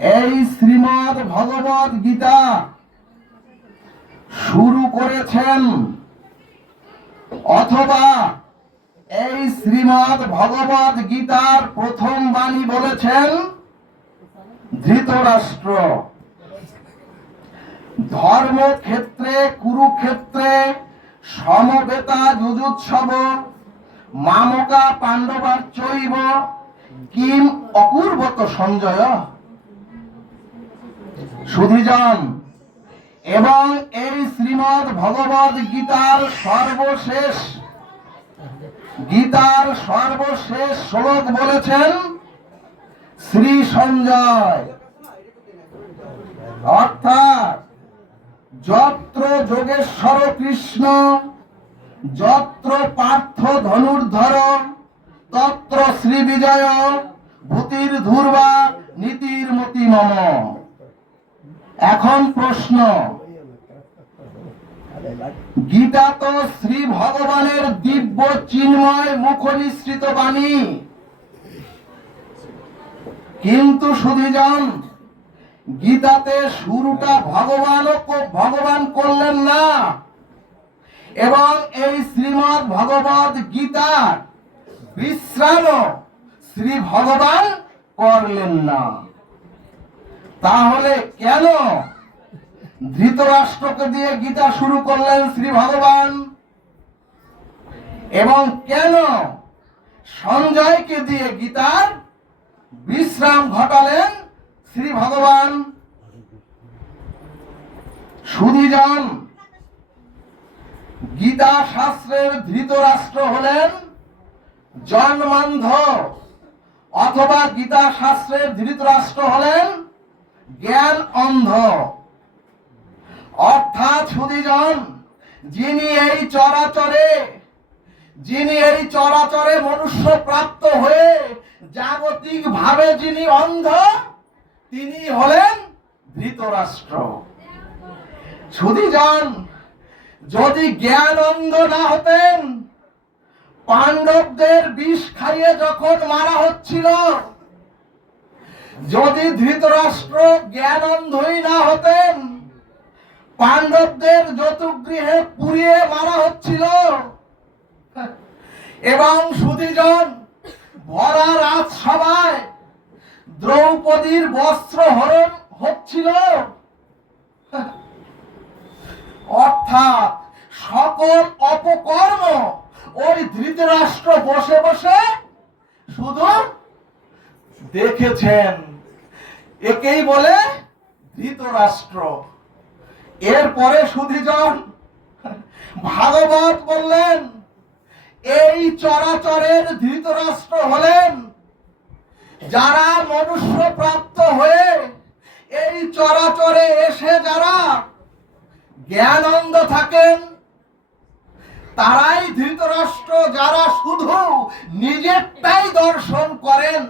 এই শ্রীমদ্ ভগবদ গীতা শুরু করেছেন অথবা এই শ্রীমদ্ ভগবদ গীতার প্রথম বাণী বলেছেন ধৃতরাষ্ট্র। ধর্মক্ষেত্রে কুরুক্ষেত্রে সমবেতা যুযুৎসব মামকা পাণ্ডবার্চৈব কিম অকুর্বত সঞ্জয়। সুধীজন, এবং এই শ্রীমদ্ ভগবদ গীতার সর্বশেষ শ্লোক বলেছেন শ্রী সঞ্জয়, অর্থাৎ যত্র যোগেশ্বর কৃষ্ণ যত্র পার্থ ধনুর্ধর তত্র শ্রী বিজয় ভূতির ধূর্বা নীতির মতি মম। এখন প্রশ্ন, গীতা তো শ্রী ভগবানের দিব্য চিন্ময় মুখ নিঃসৃত বাণী, কিন্তু সুধীজন গীতাতে শুরুটা ভগবান করলেন না, এবং এই শ্রীমদ্ ভগবদ গীতার বিশ্রাম শ্রী ভগবান করলেন না। তাহলে কেন ধৃতরাষ্ট্রকে দিয়ে গীতা শুরু করলেন শ্রী ভগবান, এবং কেন সঞ্জয়কে দিয়ে গীতার বিশ্রাম ঘটালেন শ্রী ভগবান? সুধীজন, গীতা শাস্ত্রের ধৃতরাষ্ট্র হলেন জন্মান্ধ, অথবা গীতা শাস্ত্রের ধৃতরাষ্ট্র হলেন জ্ঞান অন্ধ। অর্থাৎ সুধীজন, যিনি এই চরাচরে মনুষ্য প্রাপ্ত হয়ে জাগতিক ভাবে যিনি অন্ধ, তিনি হলেন ধৃতরাষ্ট্র। সুধীজন, যদি জ্ঞান অন্ধ না হতেন, পাণ্ডবদের বিষ খাইয়ে যখন মারা হচ্ছিল, যদি ধৃতরাষ্ট্র জ্ঞান অন্ধই না হতেন, পাণ্ডবদের যতুগৃহে পুড়িয়ে মারা হচ্ছিল, এবং সুধীজন ভরা রাজসভায় দ্রৌপদীর বস্ত্র হরণ হচ্ছিল, অর্থাৎ সকল অপকর্ম ওই ধৃতরাষ্ট্র বসে বসে শুধু দেখেছেন। একেই বলে ধৃতরাষ্ট্র। এরপরে সুধীজন ভাগবত বললেন এই চরাচরের ধৃতরাষ্ট্র হলেন যারা মনুষ্য প্রাপ্ত হয়ে এই চরাচরে এসে যারা জ্ঞান অন্ধ থাকেন, তারাই ধৃতরাষ্ট্র, যারা শুধু নিজেরটাই দর্শন করেন,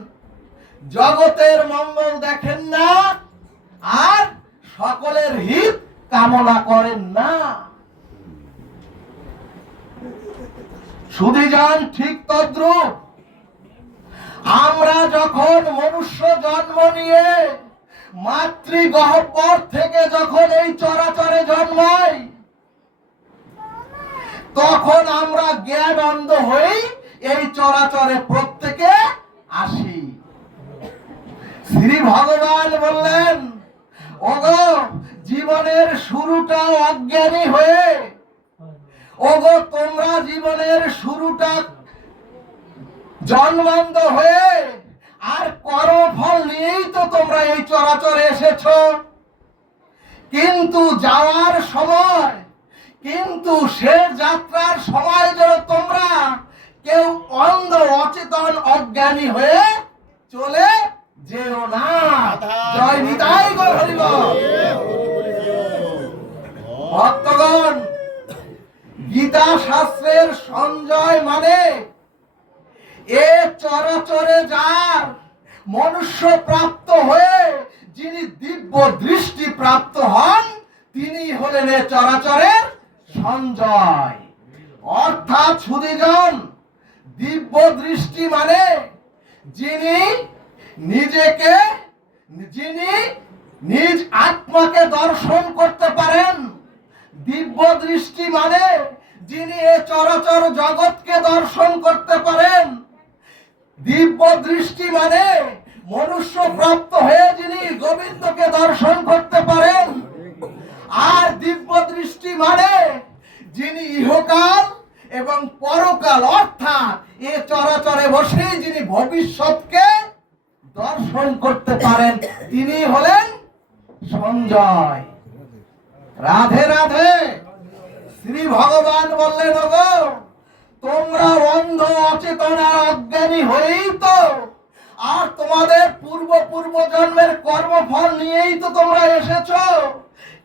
জগতের মঙ্গল দেখেন না আর সকলের হিত কামনা করেন না। সুধীজন, ঠিক তদ্রূপ আমরা যখন মনুষ্য জন্ম নিয়ে মাতৃগহ্বর থেকে যখন এই চরাচরে জন্মাই, তখন আমরা জ্ঞান অন্ধ হই এই চরাচরে প্রত্যেকে আসি। শ্রী ভগবান বললেন, ওগো জীবনের শুরুটা অজ্ঞানী হয়ে, ওগো তোমরা জীবনের শুরুটা জন্মান্ধ হয়ে আর কর্মফল নিয়েই তো তোমরা এই চরাচরে এসেছো, কিন্তু যাওয়ার সময়, কিন্তু সে যাত্রার সময় যেন তোমরা কেউ অন্ধ অচেতন অজ্ঞানী হয়ে চলে যেও না। জয় নিতাই গৌর হরি বল। ভক্তগণ, গীতা শাস্ত্রের সঞ্জয় মানে এ চরাচরে যার মনুষ্য প্রাপ্ত হয়ে যিনি দিব্য দৃষ্টি প্রাপ্ত হন, তিনি হলেন এ চরাচরের সঞ্জয়। অর্থাৎ সুধীজন, দিব্য দৃষ্টি মানে যিনি নিজ আত্মাকে দর্শন করতে পারেন। দিব্য দৃষ্টি মানে যিনি এ চরাচর জগৎকে দর্শন করতে পারেন। দিব্য দৃষ্টি মানে মনুষ্য প্রাপ্ত হয়ে যিনি গোবিন্দকে দর্শন করতে পারেন। আর দিব্য দৃষ্টি মানে যিনি ইহকাল এবং পরকাল অর্থাৎ এ চরাচরে বসে যিনি ভবিষ্যৎকে দর্শন করতে পারেন, তিনি হলেন সঞ্জয়। রাধে রাধে। শ্রী ভগবান বললেন, ওগো তোমরা অন্ধ অচেতন আর অজ্ঞানী হয়েই তো, আর তোমাদের পূর্ব জন্মের কর্মফল নিয়েই তো তোমরা এসেছো।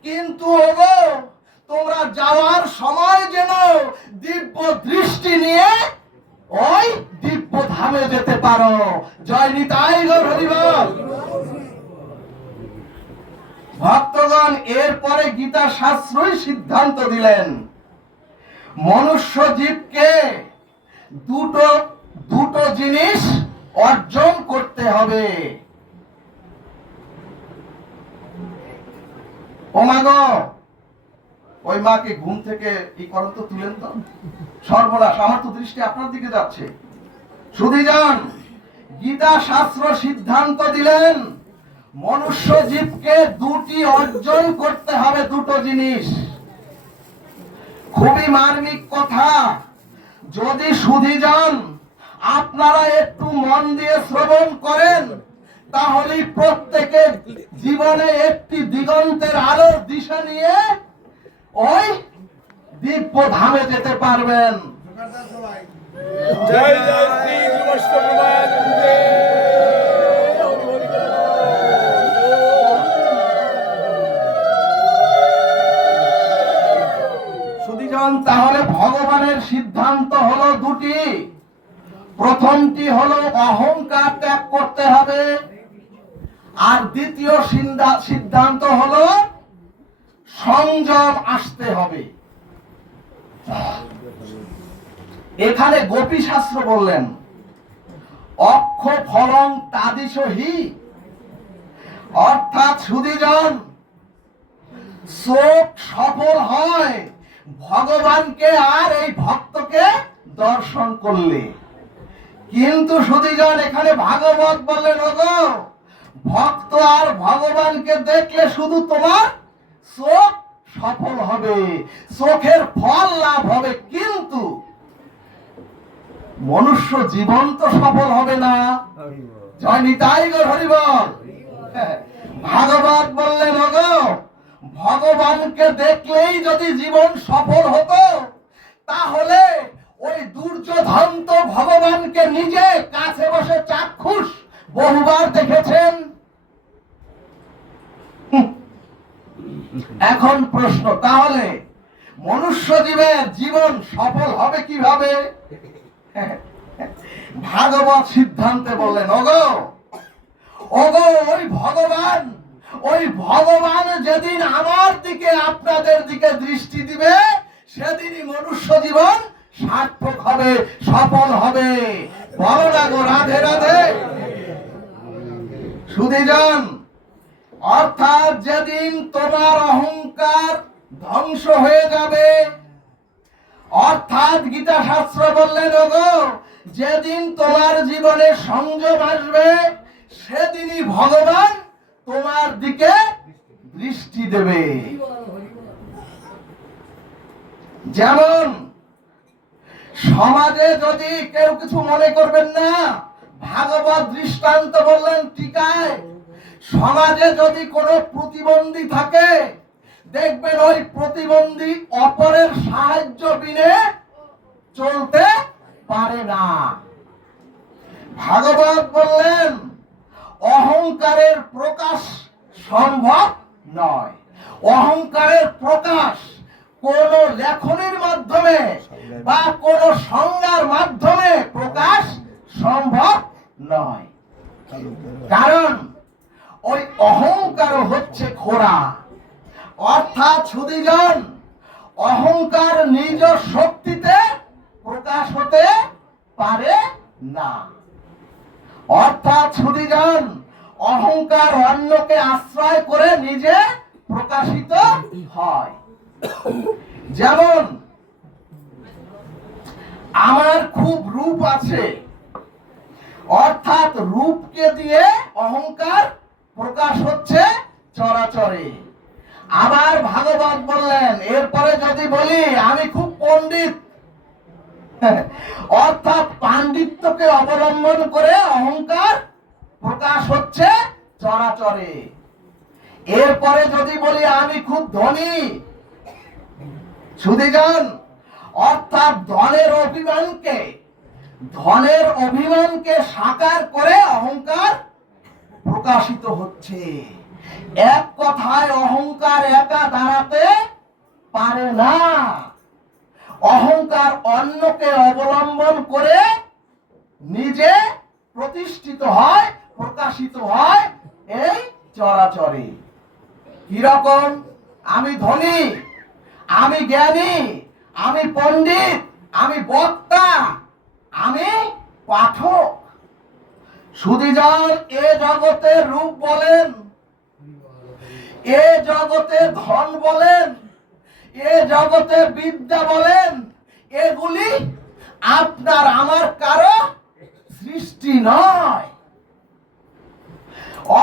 কিন্তু ওগো তোমরা যাওয়ার সময় যেন দিব্য দৃষ্টি নিয়ে ওই দিব্য ধামে যেতে পারো। জয় নিতাই গৌর হরি বল। ভক্তগণ এরপরে গীতা শাস্ত্রই সিদ্ধান্ত দিলেন, মনুষ্য জীবকে দুটো জিনিস অর্জন করতে হবে। ও মা গো, ওই মাকে ঘুম থেকে এই করেন তো, তুলেন তো। সর্বনাশ, আমার তো দৃষ্টি আপনার দিকে যাচ্ছে। সুধীজন, গীতা শাস্ত্র সিদ্ধান্ত দিলেন মনুষ্য জীবকে দুটি অর্জন করতে হবে, দুটো জিনিস। খুবই মার্মিক কথা। যদি সুধীজন আপনারা একটু মন দিয়ে শ্রবণ করেন, তাহলে প্রত্যেকের জীবনে একটি দিগন্তের আলোর দিশা নিয়ে ওই দিব্য ধামে যেতে পারবেন। জয় জয় শ্রী বৈষ্ণব। সুধীজন, তাহলে ভগবানের সিদ্ধান্ত হলো দুটি। প্রথমটি হলো অহংকার ত্যাগ করতে হবে, আর দ্বিতীয় সিদ্ধান্ত হলো সংযম আসতে হবে। এখানে গোপী শাস্ত্র বললেন, অক্ষ ফলং তাদিশহি, অর্থাৎ সুধীজন চোখ সফল হয় ভগবানকে আর এই ভক্তকে দর্শন করলে। কিন্তু সুধীজন এখানে ভাগবত বললেন, ওগো ভক্ত আর ভগবানকে দেখলে শুধু তোমার চোখ সফল হবে, চোখের ফল লাভ হবে, কিন্তু মনুষ্য জীবন তো সফল হবে না। জয় নিতাই গৌর হরি বল। ভাগবত বললেন, ওগো ভগবানকে দেখলেই যদি জীবন সফল হতো, তাহলে ওই দুর্যোধন তো ভগবানকে নিজে কাছে বসে চাক্ষুষ বহুবার দেখেছেন। এখন প্রশ্ন, তাহলে মনুষ্য জীবের জীবন সফল হবে কিভাবে? ভাগবত সিদ্ধান্তে বললেন, ওগো ওই ভগবান যেদিন আমার দিকে আপনাদের দিকে দৃষ্টি দিবে, সেদিনই মনুষ্য জীবন সার্থক হবে, সফল হবে। বলো না গো রাধে রাধে। সুধীজন, অর্থাৎ যেদিন তোমার অহংকার ধ্বংস হয়ে যাবে, অর্থাৎ গীতা শাস্ত্র বললেন, ওগো যেদিন তোমার জীবনে সংযম আসবে, সেদিনই ভগবান তোমার দিকে দৃষ্টি দেবে। যেমন সমাজে যদি কেউ কিছু মনে করবেন না, ভাগবত দৃষ্টান্ত বললেন টিকায়, সমাজে যদি কোনো প্রতিবন্ধী থাকে, দেখবেন ওই প্রতিবন্ধী অপরের সাহায্য বিনে চলতে পারে না। ভাগবত বললেন অহংকারের প্রকাশ সম্ভব নয়। অহংকারের প্রকাশ কোন লেখনের মাধ্যমে বা কোন সংজ্ঞার মাধ্যমে প্রকাশ সম্ভব নয়। কারণ ওই অহংকার হচ্ছে খোরা। অর্থাৎ সুধীজন, অহংকার নিজ শক্তিতে প্রকাশ হতে পারে না। অর্থাৎ সুধীজন, অহংকার অন্যকে আশ্রয় করে নিজে প্রকাশিত হয়। যেমন আমার খুব রূপ আছে, অর্থাৎ রূপকে দিয়ে অহংকার প্রকাশ হচ্ছে চরাচরে। আবার ভাগবত বললেন, এরপরে যদি বলি আমি খুব পণ্ডিত, অর্থাৎ পাণ্ডিত্যকে অবলম্বন করে অহংকার প্রকাশ হচ্ছে চরাচরে। এরপরে যদি বলি আমি খুব ধনী, সুধীজন, অর্থাৎ ধনের অভিমানকে সাকার করে অহংকার প্রকাশিত হচ্ছে। এক কথায় অহংকার একা দাঁড়াতে পারে না। অহংকার অন্যকে অবলম্বন করে নিজে প্রতিষ্ঠিত হয়, প্রকাশিত হয় এই চরাচরে। কিরকম? আমি ধনী, আমি জ্ঞানী, আমি পণ্ডিত, আমি বক্তা, আমি পাঠক। সুধীজন, এ জগতে রূপ বলেন, এ জগতে ধন বলেন, এ জগতে বিদ্যা বলেন, এগুলি আপনার আমার কারো সৃষ্টি নয়।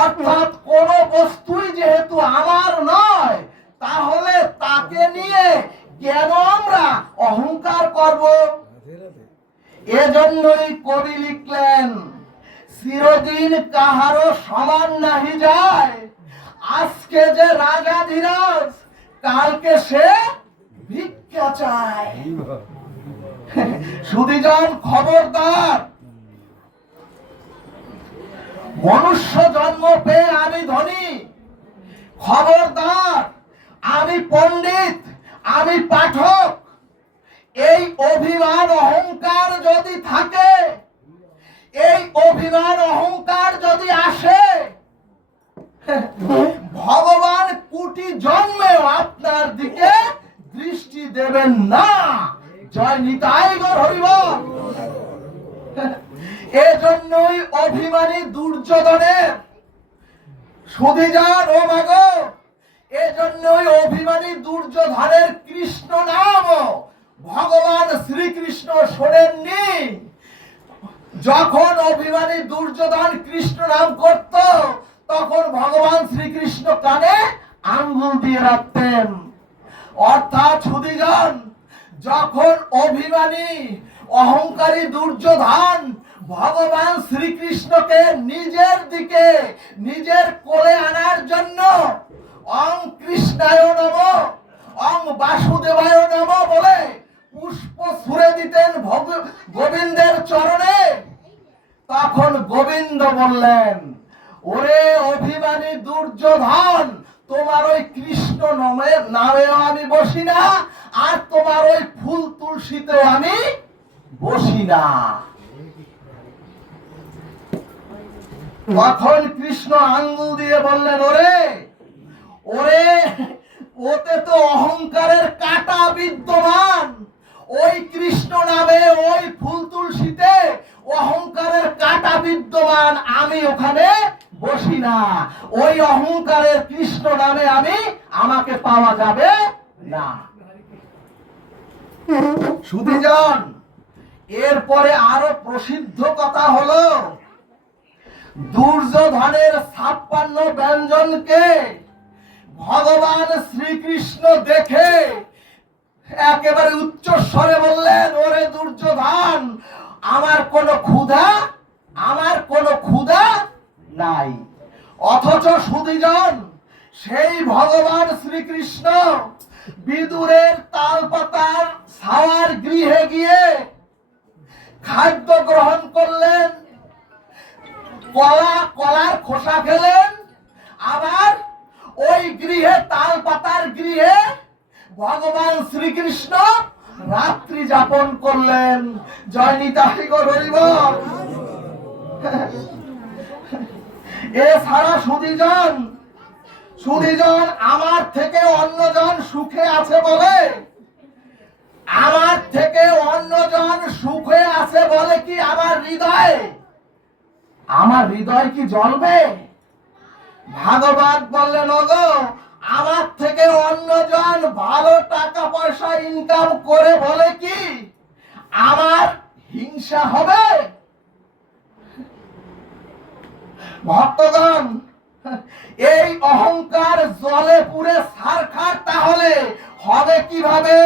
অর্থাৎ কোন বস্তুই যেহেতু আমার নয়, তাহলে তাকে নিয়ে কেন আমরা অহংকার করব? এজন্যই কবি লিখলেন, চিরদিন কাহারও সমান নাহি যায়, আজকে যে রাজাধিরাজ কালকে সে ভিক্ষা চায়। সুধীজন, খবরদার, মনুষ্য জন্ম পেয়ে আমি ধনী, খবরদার আমি পণ্ডিত, আমি পাঠক, এই অভিমান অহংকার যদি থাকে, এই অভিমান অহংকার যদি আসে, ভগবান কোটি জন্মেও আপনার দিকে দৃষ্টি দেবেন না। জয় নিতাই গৌর হরি বল। এজন্যই অভিমানী দুর্যোধনের, সুধীজন ও মাগো, এজন্যই অভিমানী দুর্যোধনের কৃষ্ণ নাম ভগবান শ্রীকৃষ্ণ শোনেননি। যখন অভিমানী দুর্যোধন কৃষ্ণ নাম করত, তখন ভগবান শ্রীকৃষ্ণ কানে আঙ্গুল দিয়ে রাখতেন। অর্থাৎ সুধীজন, যখন অভিমানী অহংকারী দুর্যোধন ভগবান শ্রীকৃষ্ণকে নিজের দিকে, নিজের কোলে আনার জন্য অং কৃষ্ণায় নমঃ, অং বাসুদেবায় নমঃ বলে পুষ্প ছুঁড়ে দিতেন গোবিন্দের চরণে, তখন গোবিন্দ বললেন, ওরে অভিমানী দুর্যোধন, তোমার ওই কৃষ্ণ নামেও আমি বসি না, আর তোমার ওই ফুল তুলসীতেও আমি বসি না। তখন কৃষ্ণ আঙ্গুল দিয়ে বললেন, ওরে ওরে, ওতে তো অহংকারের কাঁটা বিদ্যমান, ওই কৃষ্ণ নামে ওই ফুল তুলসীতে অহংকারের কাঁটা বিদ্যমান, আমি ওখানে বসি না। ওই অহংকারের কৃষ্ণ নামে আমাকে পাওয়া যাবে না। সুধীজন, এরপরে আরো প্রসিদ্ধ কথা হলো, দুর্যোধনের 56 ব্যঞ্জনকে ভগবান শ্রীকৃষ্ণ দেখে একেবারে উচ্চ স্বরে বললেন, ওরে দুর্যোধন, আমার কোনো ক্ষুধা নাই। অথচ সুধীজন, সেই ভগবান শ্রীকৃষ্ণ বিদুরের তালপাতার ছাওয়ার গৃহে গিয়ে খাদ্য গ্রহণ করলেন, কলার খোসা খেলেন, আবার ওই গৃহে, তালপাতার গৃহে ভগবান শ্রীকৃষ্ণ রাত্রি যাপন করলেন। জয় নিতাই গৌর হরি বল। এছাড়া সুধীজন, আমার থেকে অন্যজন সুখে আছে বলে, আমার থেকে অন্যজন সুখে আছে বলে কি আমার হৃদয় কি জ্বলবে? ভাগবত বললেন, ওগো আমার থেকে অন্যজন ভালো টাকা পয়সা ইনকাম করে বলে কি আমার হিংসা হবে? ভক্তগণ, এই অহংকার জলে পুড়ে ছারখার তাহলে হবে কিভাবে?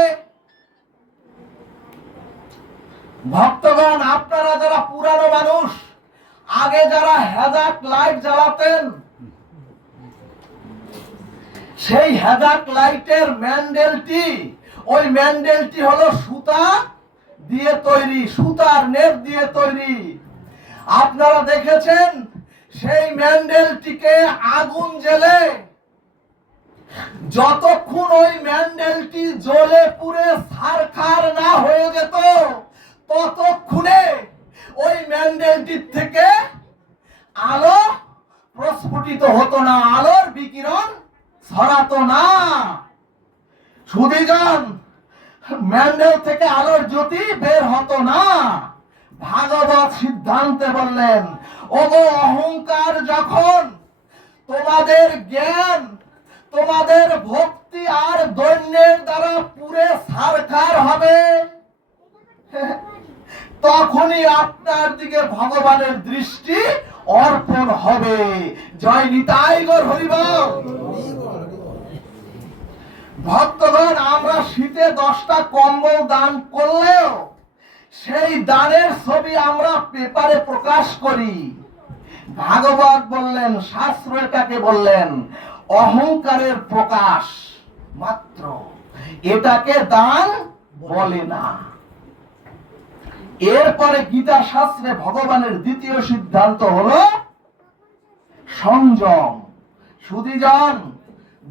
ভক্তগণ, আপনারা যারা পুরানো মানুষ, আগে যারা হেজাক লাইট জ্বালাতেন, সেই হেজাক লাইটের ম্যান্ডেলটি, ওই ম্যান্ডেলটি হলো সুতা দিয়ে তৈরি, সুতার নেট দিয়ে তৈরি। আপনারা দেখেছেন সেই ম্যান্ডেলটিকে আগুন জ্বেলে যতক্ষণ ওই ম্যান্ডেলটি জ্বলে পুড়ে ছারখার না হয়ে যেত, ততক্ষণে ওই ম্যান্ডেলটির থেকে আলো প্রস্ফুটিত হতো না, আলোর বিকিরণ ছড়াতো না। সুধীজন, ম্যান্ডেল থেকে আলোর জ্যোতি বের হতো না। ভাগবত সিদ্ধান্তে বললেন, ওগো অহংকার, যখন তোমাদের জ্ঞান, তোমাদের ভক্তি আর দৈন্যের দ্বারা পুরে ছারখার হবে, তখনই আপনার দিকে ভগবানের দৃষ্টি অর্পণ হবে। জয় নিতাই গৌর হরিবল। ভক্তগণ, আমরা শীতে 10টা কম্বল দান করলেও সেই দানের ছবি আমরা পেপারে প্রকাশ করি। ভাগবত বললেন, শাস্ত্র এটাকে বললেন অহংকারের প্রকাশ মাত্র, এটাকে দান বলে না। এরপরে গীতা শাস্ত্রে ভগবানের দ্বিতীয় সিদ্ধান্ত হলো সংযম। সুধীজন,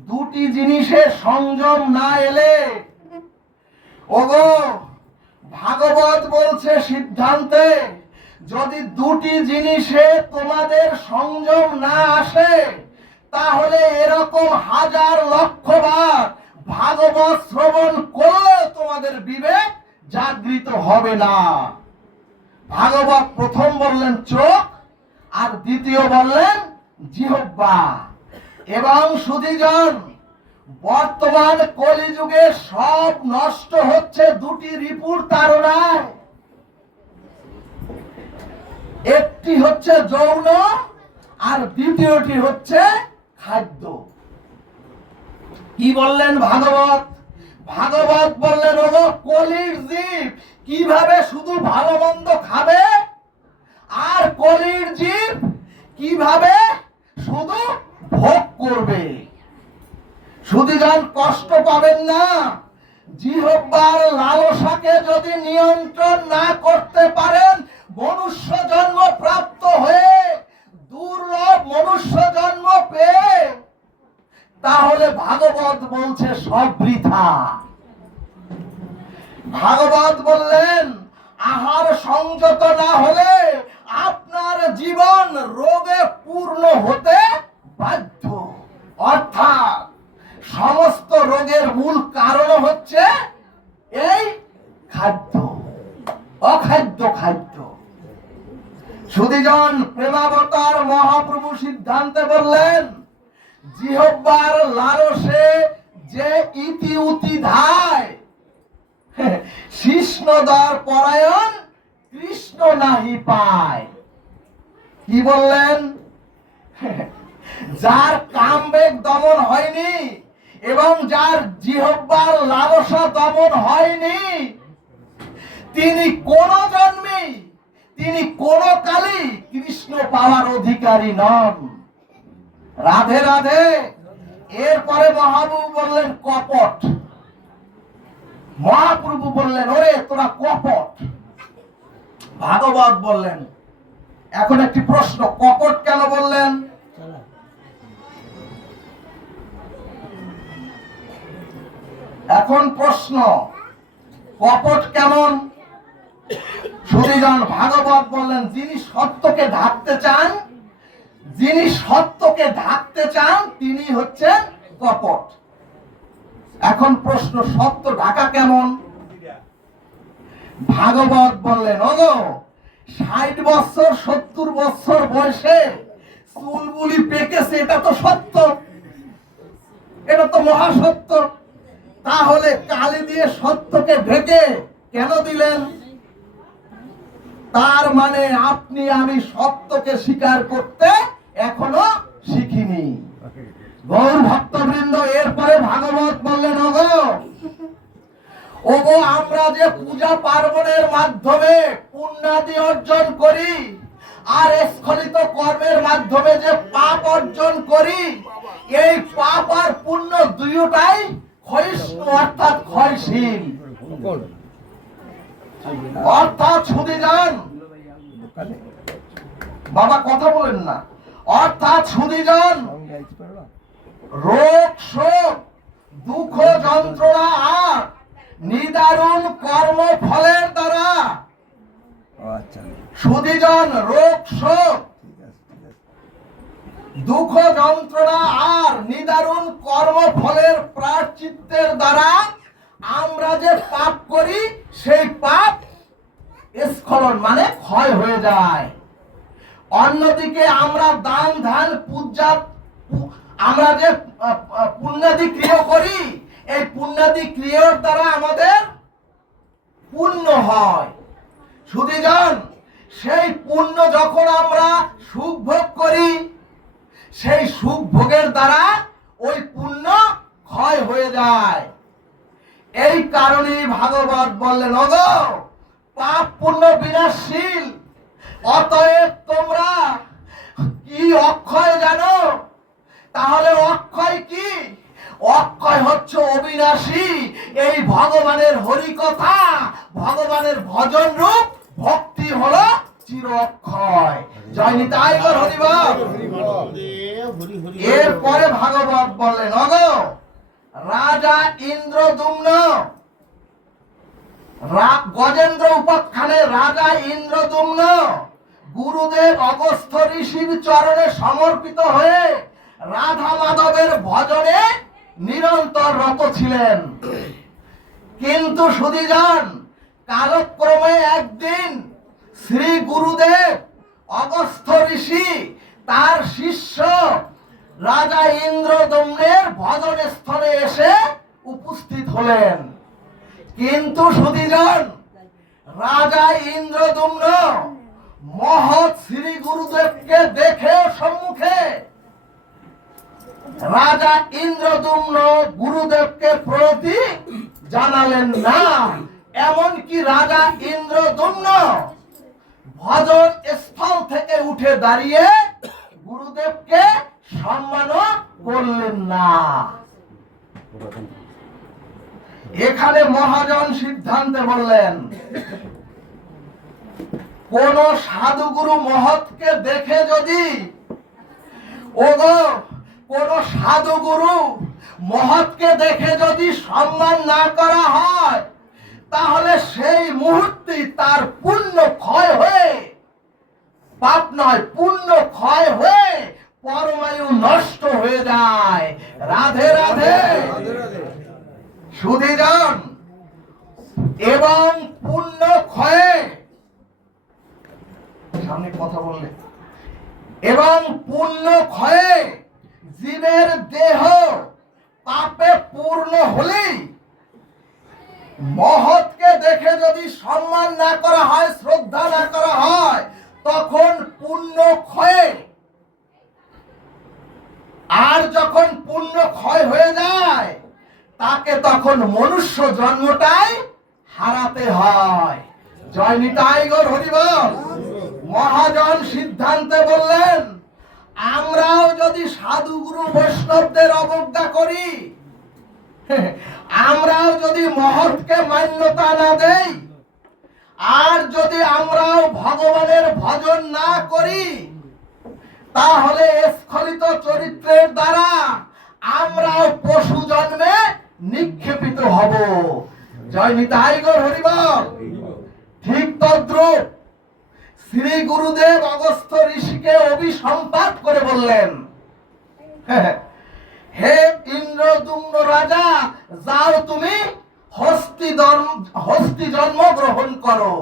দুটি জিনিসে সংযম না এলে, ওগো ভাগবত বলছে সিদ্ধান্তে, যদি দুটি জিনিসে তোমাদের সংযম না আসে, তাহলে এরকম হাজার লক্ষ বার ভাগবত শ্রবণ করলে তোমাদের বিবেক জাগৃত হবে না। ভাগবত প্রথম বললেন চোখ, আর দ্বিতীয় বললেন জিহ্বা। এবং সুধীজন, বর্তমান কলিযুগে সব নষ্ট হচ্ছে দুটি রিপুর তাড়নায়। একটি হচ্ছে যৌন, আর দ্বিতীয়টি হচ্ছে খাদ্য। কি বললেন ভাগবত? ভাগবত বললেন, ওগো কলির জীব কিভাবে শুধু ভালো মন্দ খাবে, আর কলির জীব কিভাবে শুধু ভোগ করবে। সুধীজন, কষ্ট পাবেন না। জিহ্বার লালসাকে যদি নিয়ন্ত্রণ না করতে পারেন, মনুষ্য জন্ম প্রাপ্ত হয়ে দুর্লভ মনুষ্য জন্ম পেয়ে, তাহলে ভাগবত বলছে সব বৃথা। ভাগবত বললেন, আহার সংযত না হলে আপনার জীবন রোগে পূর্ণ হতে বাধ্য। অর্থাৎ সমস্ত রোগের মূল কারণ হচ্ছে এই খাদ্য, অখাদ্য খাদ্য। সুধীজন, প্রেমাবতার মহাপ্রভু সিদ্ধান্তে বললেন, জিহ্বার লালসে যে ইতি উতি ধায়, শিষ্ণদার পরায়ণ কৃষ্ণ নাহি পায়। কি বললেন? যার কামবেগ দমন হয়নি এবং যার জিহ্বার লালসা দমন হয়নি, তিনি কোন জন্মে, তিনি কোন কালে কৃষ্ণ পাওয়ার অধিকারী নন। রাধে রাধে। এরপরে মহাপ্রভু বললেন কপট। মহাপ্রভু বললেন, ওরে তোরা কপট। ভাগবত বললেন, এখন একটি প্রশ্ন, কপট কেন বললেন? এখন প্রশ্ন, কপট কেমন? সুধীজন, ভাগবত বললেন, যিনি সত্যকে ঢাকতে চান, যিনি সত্যকে ঢাকতে চান তিনি হচ্ছেন কপট। এখন প্রশ্ন, সত্য ঢাকা কেমন? ভাগবত বললেন, ওগো 60 বছর 70 বছর বয়সে চুলগুলি পেকেছে, এটা তো সত্য, এটা তো মহাসত্য। তাহলে কালি দিয়ে সত্যকে ঢেকে কেন দিলেন? তার মানে আপনি আমি সত্যকে স্বীকার করতে এখনো শিখিনি। গৌর ভক্তবৃন্দ, এরপরে ভাগবত বললেন, ওগো আমরা যে পূজা পার্বণের মাধ্যমে পুণ্যাদি অর্জন করি আর স্খলিত কর্মের মাধ্যমে যে পাপ অর্জন করি, এই পাপ আর পুণ্য দুইটাই ক্ষয়িষ্ণু অর্থাৎ ক্ষয়শীল। অর্থাৎ শুধু যান বাবা, কথা বলেন না। অর্থাৎ শুধু যান রোগ শোক দুঃখ যন্ত্রণা আর নিদারুণ কর্ম ফলের দ্বারা, সুধীজন রোগ শোক দুঃখ যন্ত্রণা আর নিদারুণ কর্ম ফলের প্রায়শ্চিত্তের দ্বারা আমরা যে পাপ করি, সেই পাপ স্খলন মানে ক্ষয় হয়ে যায়। অন্যদিকে আমরা দান ধ্যান পূজা, আমরা যে পুণ্যাদি ক্রিয়া করি, এই পুণ্যাদি ক্রিয়ার দ্বারা আমাদের পুণ্য হয়। সুধীজন, সেই পুণ্য যখন আমরা সুখ ভোগ করি, সেই সুখ ভোগের দ্বারা ওই পুণ্য ক্ষয় হয়ে যায়। এই কারণেই ভাগবত বললেন, ওগো পাপ পুণ্য বিনাশশীল, অতএব তোমরা কি অক্ষয় জানো? তাহলে অক্ষয় কি? অক্ষয় হচ্ছে অবিনাশী এই ভগবানের হরি কথা, ভগবানের ভজন রূপ ভক্তি হলো চির অক্ষয়। জয় নিতাই গৌর হরিবল। এরপরে ভাগবত বললেন, ওগো রাজা ইন্দ্রদুম্ন, গজেন্দ্র উপাখ্যানে রাজা ইন্দ্রদুম্ন গুরুদেব অগস্ত্য ঋষির চরণে সমর্পিত হয়ে রাধা মাধবের ভজনে নিরন্তর রত ছিলেন। কিন্তু সুধীজন, কালক্রমে একদিন শ্রী গুরুদেব অগস্ত্য ঋষি তার শিষ্য রাজা ইন্দ্রদম্নের ভজন স্থলে এসে উপস্থিত হলেন। কিন্তু সুধীজন, রাজা ইন্দ্রদম্ন মহৎ শ্রী গুরুদেবকে দেখে সম্মুখে রাজা ইন্দ্রদম্ন গুরুদেবকে প্রতি জানালেন না। এমনকি রাজা ইন্দ্রদম্ন ভজন স্থল থেকে উঠে দাঁড়িয়ে গুরুদেবকে সম্মান করলেন না। এখানে মহাজন সিদ্ধান্তে বললেন, কোন সাধুগুরু মহৎকে দেখে যদি, ওগো কোন সাধুগুরু মহৎকে দেখে যদি সম্মান না করা হয়, তাহলে সেই মুহূর্তে তার পুণ্য ক্ষয় হয়ে, পাপ নয় পুণ্য ক্ষয় হয়ে পরমায়ু নষ্ট হয়ে যায়। রাধে রাধে। সুধীজন, এবং পুণ্য ক্ষয়ে, সামনে কথা বললে, এবং পুণ্য ক্ষয়ে জীবের দেহ পাপে পূর্ণ হলেই, মহৎকে দেখে যদি সম্মান না করা হয়, শ্রদ্ধা না করা হয়, তখন পুণ্য ক্ষয়ে, আর যখন পুণ্য ক্ষয় হয়ে যায়, তাকে তখন মনুষ্য জন্মটাই হারাতে হয়। জয় নিতাই গৌর হরিবল। মহাজন সিদ্ধান্তে বললেন, আমরাও যদি সাধুগুরু বৈষ্ণবদের অবজ্ঞা করি, আমরাও যদি মহৎকে মান্যতা না দেই, আর যদি আমরাও ভগবানের ভজন না করি, তাহলে স্খলিত চরিত্রের দ্বারা আমরাও পশু জন্মে নিক্ষেপিত হব। জয় নিতাই গৌর হরিবল। ঠিক তদ্রূপ শ্রী গুরুদেব অগস্ত্য ঋষিকে অভিসম্পাত করে বললেন, হে ইন্দ্রদুম্ন রাজা, যাও তুমি হস্তি জন্ম গ্রহণ করো।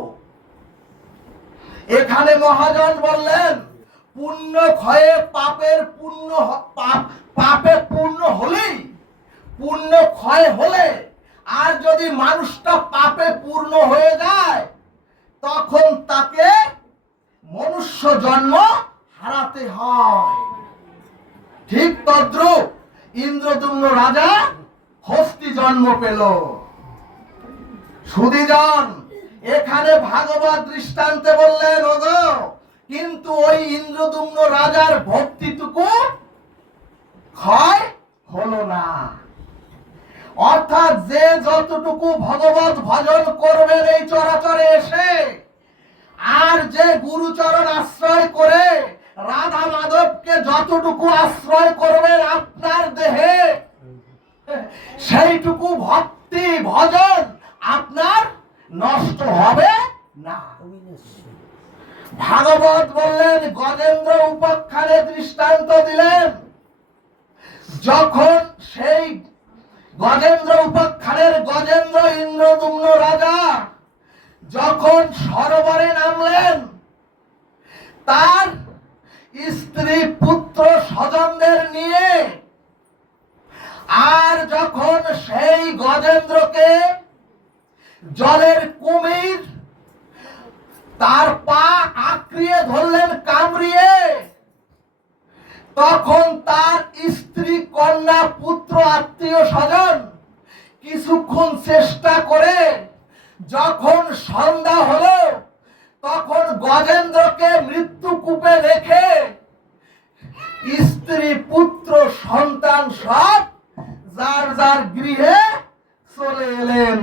এখানে মহাজন বললেন, পুণ্য ক্ষয়ে পাপের পাপে পূর্ণ হলেই, পুণ্য ক্ষয় হলে, আর যদি মানুষটা পাপে পূর্ণ হয়ে যায়, তখন তাকে মনুষ্য জন্ম হারাতে হয়। ঠিক তদ্রূপ ইন্দ্রদুম্ন রাজা হস্তি জন্ম পেল। সুধীজন, এখানে ভাগবত দৃষ্টান্তে বললেন, ওগো কিন্তু ওই ইন্দ্রদুম্ন রাজার ভক্তিটুকু ক্ষয় হলো না। অর্থাৎ যে যতটুকু ভগবত ভজন করবেন এই চরাচরে এসে, আর যে গুরুচরণ আশ্রয় করে রাধা মাধবকে যতটুকু আশ্রয় করবেন আপনার দেহে, সেইটুকু ভক্তি ভজন আপনার নষ্ট হবে না। ভাগবত বললেন, গজেন্দ্র উপাখ্যানে দৃষ্টান্ত দিলেন, যখন সেই গজেন্দ্র উপাখ্যানের গজেন্দ্র ইন্দ্রদুম্ন রাজা যখন সরোবরে নামলেন, তার স্ত্রী পুত্র স্বজনদের নিয়ে, আর যখন সেই গজেন্দ্রকে জলের কুমির তার পা আঁকড়িয়ে ধরলেন কামড়িয়ে, তখন তার স্ত্রী, কন্যা, পুত্র, আত্মীয় স্বজন কিছুক্ষণ চেষ্টা করে যখন সন্ধ্যা হলো, তখন গজেন্দ্রকে মৃত্যুকূপে রেখে স্ত্রী, পুত্র, সন্তান সব যার যার গৃহে চলে এলেন।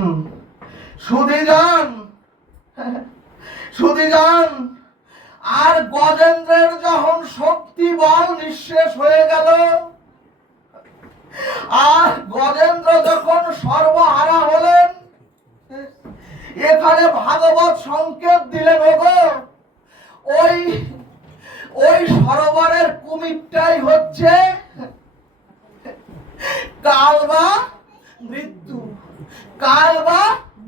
সুধীজন, আর গজেন্দ্রের যখন শক্তি বল নিঃশেষ হয়ে গেল, আর গজেন্দ্র যখন সর্বহারা হলেন, এখানে ভাগবত সংকেত দিলেন, ওগো ওই সরোবরের কুমিরটাই হচ্ছে কাল বা মৃত্যু, কাল বা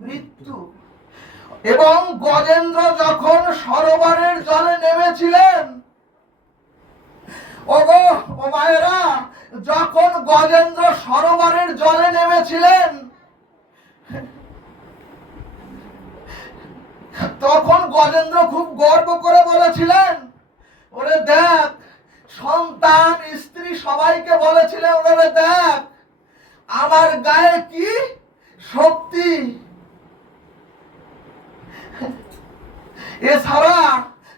মৃত্যু। এবং গজেন্দ্র যখন সরোবরের জলে নেমেছিলেন, ওগো ও মায়েরা, যখন গজেন্দ্র সরোবরের জলে নেমেছিলেন, তখন গজেন্দ্র খুব গর্ব করে বলেছিলেন, ওরে দেখ, সন্তান, স্ত্রী সবাইকে বলেছিলেন, ওরে দেখ আমার গায়ে কি শক্তি। এছাড়া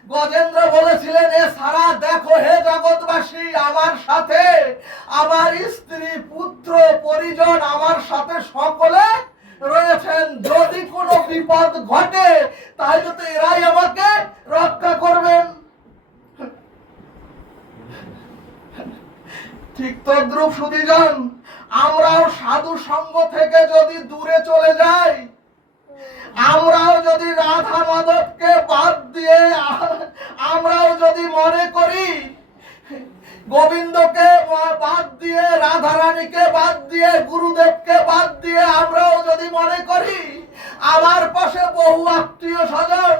গজেন্দ্র বলেছিলেন, এছাড়া দেখো হে জগৎবাসী, আমার সাথে আমার স্ত্রী, পুত্র, পরিজন আমার সাথে সকলে রয়েছেন। যদি কোনো বিপদ ঘটে তাহলে তো এরাই আমাকে রক্ষা করবেন। ঠিক তদ্রূপ সুধীজন, আমরাও সাধু সঙ্গ থেকে যদি দূরে চলে যাই, আমরাও যদি রাধা মাধবকে বাদ দিয়ে, আমরাও যদি মনে করি গোবিন্দকে বাদ দিয়ে, রাধা রানীকে বাদ দিয়ে, গুরুদেবকে বাদ দিয়ে, আমরাও যদি মনে করি আমার পাশে বহু আত্মীয় স্বজন,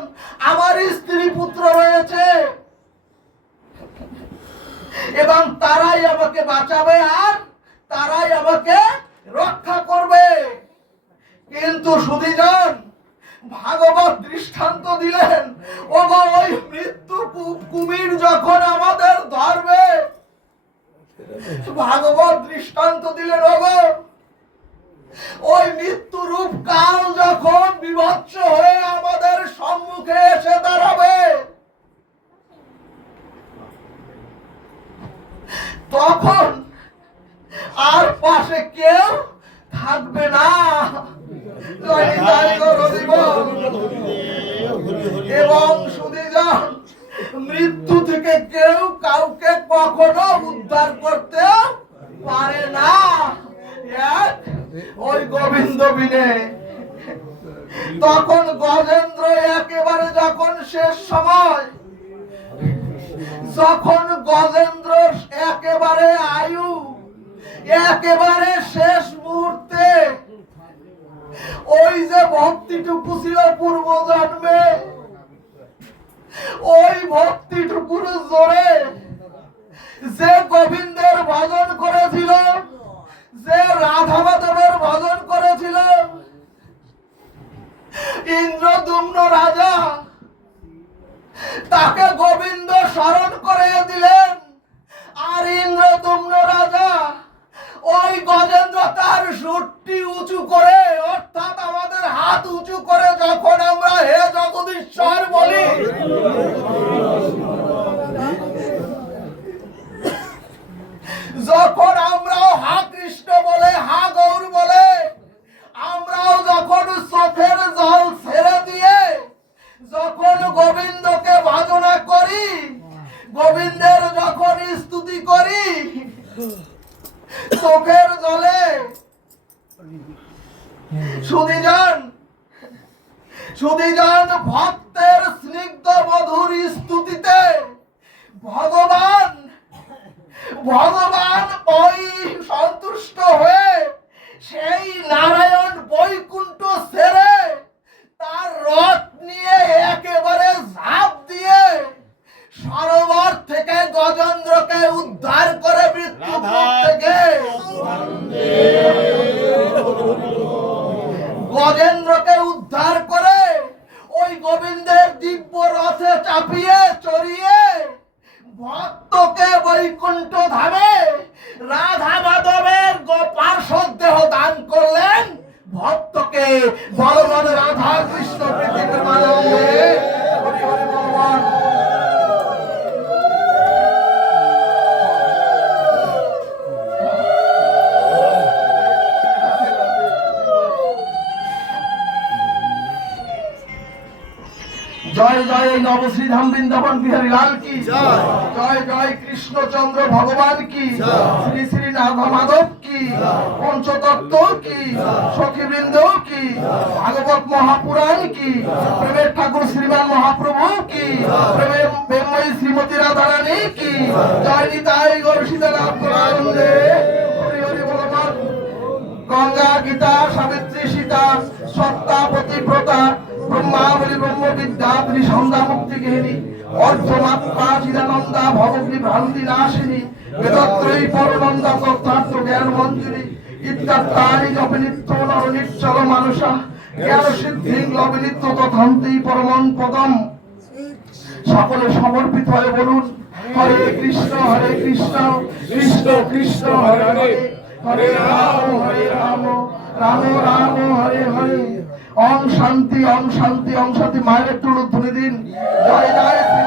আমার স্ত্রী, পুত্র রয়েছে এবং তারাই আমাকে বাঁচাবে আর তারাই আমাকে রক্ষা করবে, কিন্তু সুধীজন ভাগবত দৃষ্টান্ত দিলেন, ওগো ওই মৃত্যু কুমির যখন আমাদের ধরবে, ভাগবত দৃষ্টান্ত দিলেন, ওগো ওই মৃত্যু রূপ কাল যখন বিভৎস হয়ে আমাদের সম্মুখে এসে দাঁড়াবে, তখন আর পাশে কেউ থাকবে না। এবং সুধীজন, মৃত্যু থেকে কেউ কাউকে কখনো উদ্ধার করতে পারে না, ওই গোবিন্দ বিনে। তখন গজেন্দ্র একেবারে যখন শেষ সময়, যখন গজেন্দ্র একেবারে আয়ু, একেবারে শেষ মুহূর্তে, ওই যে ভক্তিটুকু ছিল পূর্ব জন্মে, ওই ভক্তিটুকুর জোরে যে গোবিন্দের ভজন করেছিল, যে রাধা মাধবের ভজন করেছিল, ইন্দ্রদুম্ন রাজা তাকে গোবিন্দ স্মরণ করে দিলেন। আর ইন্দ্রদুম্ন রাজা ওই গজেন্দ্র তার সুরটি উঁচু করে, অর্থাৎ আমাদের হাত উঁচু করে যখন আমরা হে জগদীশ্বর বলি, যখন আমরাও হা কৃষ্ণ বলে, হা গৌর বলে, আমরাও যখন চোখের জল ছেড়ে দিয়ে যখন গোবিন্দকে ভজনা করি, গোবিন্দের যখন স্তুতি করি, চোখের জলে সুধীজন ভক্তের স্নিগ্ধ মধুর স্তুতিতে ভগবান ওই সন্তুষ্ট হয়ে সেই নারায়ণ বৈকুণ্ঠ ছেড়ে তার রথ নিয়ে একেবারে ঝাঁপ দিয়ে সরোবর থেকে গজেন্দ্রকে উদ্ধার করে মৃত্যু থেকে গজেন্দ্রকে উদ্ধার করে ওই গোবিন্দের দিব্য রথে চাপিয়ে চড়িয়ে ভক্তকে বৈকুণ্ঠ ধামে রাধা মাধবের পার্শ্বদ দেহ দান করলেন। ভক্তকে ভগবান রাধা কৃষ্ণ পৃথিবীর মানবে হরি হরি ভগবান। জয় জয় নবশ্রীধাম বৃন্দাবন বিহারী লাল কি জয়, জয় কৃষ্ণচন্দ্র ভগবান কি, শ্রী শ্রী রাধা মাধব কি, পঞ্চতত্ত্ব কি, সখীবৃন্দ কি, ভাগবত মহাপুরাণ কি, প্রেমের ঠাকুর শ্রীমান মহাপ্রভু কি, প্রেমের প্রেমময়ী শ্রীমতী রাধারানী কি, জয় নিতাই গৌর সীতারাম প্রেমানন্দে হরি হরি ভগবান। গঙ্গা গীতা সাবিত্রী সীতা সত্তা পতিব্রতা ব্রহ্মাবলী ব্রহ্মবিদ্যা ত্রিসন্ধ্যা মুক্তি গেহিনী অর্ধমাত্রা চিদানন্দা ভবগ্নি ভ্রান্তি নাশিনী বেদত্রয়ী পরনন্দা তত্ত্বার্থ জ্ঞান মঞ্জুরি ইত্যাত্তানি জপনিত্য নর নিশ্চল মানুষা জ্ঞান সিদ্ধি লবনিত্য তথান্তি পরমং পদম। সকলে সমর্পিত হয়ে বলুন হরে কৃষ্ণ কৃষ্ণ কৃষ্ণ হরে হরে, হরে রাম রাম রাম হরে হরে। ওম শান্তি ওম শান্তি ওম শান্তি। মায়ের একটু ধ্বনি দিন। জয় জয় শ্রী